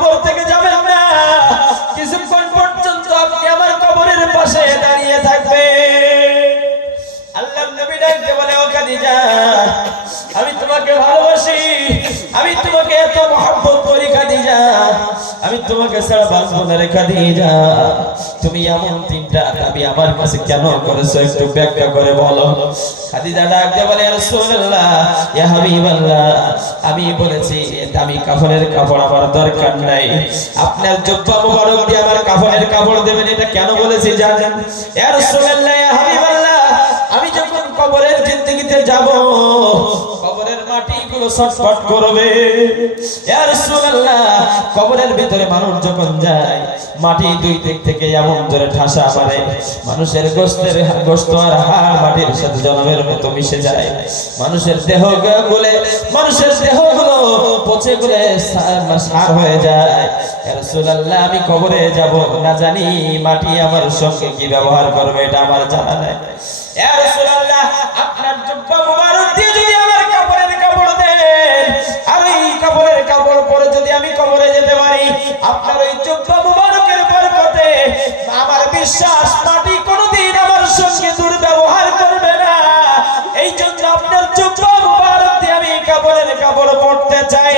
কবর থেকে যাবে তোমাকে ছাড়া বাঁচবো না রে খাদিজা তুমি এমন তিনটা দাবি আমার কাছে কেন করেছ একটু ব্যাখ্যা করে বলো। আমি বলেছি দামি কাফনের কাপড় আমার দরকার নাই। আপনার দিয়ে আমার কাফনের কাপড় দেবেন, এটা কেন বলেছি জানেন? আমি যখন কবরের জিন্দগিতে যাব মানুষের গোস্তের গোস্ত আর হাড় মাটির সাথে জনমের মতো মিশে যায়। মানুষের দেহ গুলে, মানুষের দেহগুলো পচে গুলে সার হয়ে যায়। আমি কবরে যাব, না জানি মাটি আমার সঙ্গে কি ব্যবহার করবে, এটা আমার জানা নাই। ইয়া আপনার ওই জুব্বা মুবারকের বরকতে আমার বিশ্বাস, মাটি কোনোদিন আমার সঙ্গে দুর্ব্যবহার করবে না। এই জন্য আপনার জুব্বা মুবারক দিয়ে আমি কাপড়ের কাপড় পরতে চাই।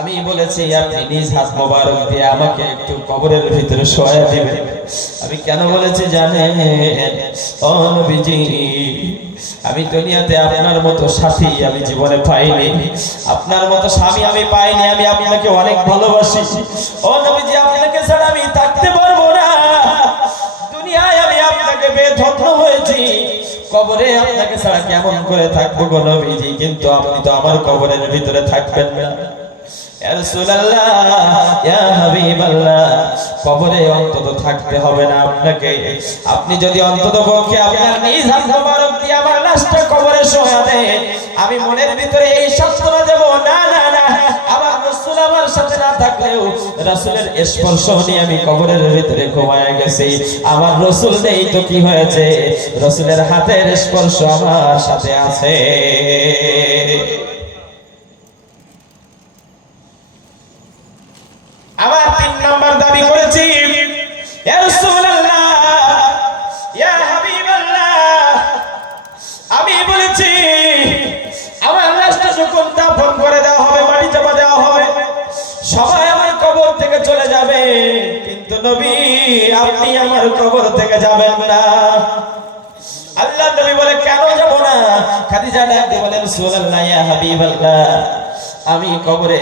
আমি বলেছি, আপনি নিজ হাত মোবারক দিয়ে আমাকে একটু কবরের ভিতরে শোয়া দিবেন। কেন বলেছে জানেন? ও নবীজি, আমি দুনিয়াতে আপনার মতো সাথী আমি জীবনে পাইনি। আপনার মতো স্বামী আমি পাইনি, আমি আপনাকে অনেক ভালোবাসি। ও নবীজি, আপনাকে ছাড়া আমি থাকতে পারব না। দুনিয়ায় আমি আপনাকে বেধন্য হয়েছি। কবরে আপনাকে ছাড়া কেমন করে থাকব গো নবীজি? কিন্তু আপনি তো আমার কবরের ভিতরে থাকবেন না। রাসূলুল্লাহ, ইয়া হাবিবাল্লাহ কবরে অন্তত থাকতে হবে না আপনাকে। আপনি যদি অন্তত পক্ষে আপনার নিজ হাত মোবারক দিয়ে আমার লাশটা কবরে শোয়া দেন, আমি মনের ভিতরে এই সান্ত্বনা দেব। না না না, আমার স্পর্শ নিয়ে আমি কবরের ভিতরে ঘুমায় গেছি। আমার রাসূল নেই তো কি হয়েছে? রাসূলের হাতের স্পর্শ আমার সাথে আছে। নবী, আপনি আমার কবর থেকে যাবেন না। আল্লাহ নবী বলে, কেন যাব না? খাদিজা ডাক দিয়ে বলেন রাসূলুল্লাহ ইয়া হাবিবাল্লাহ, আমি কবরে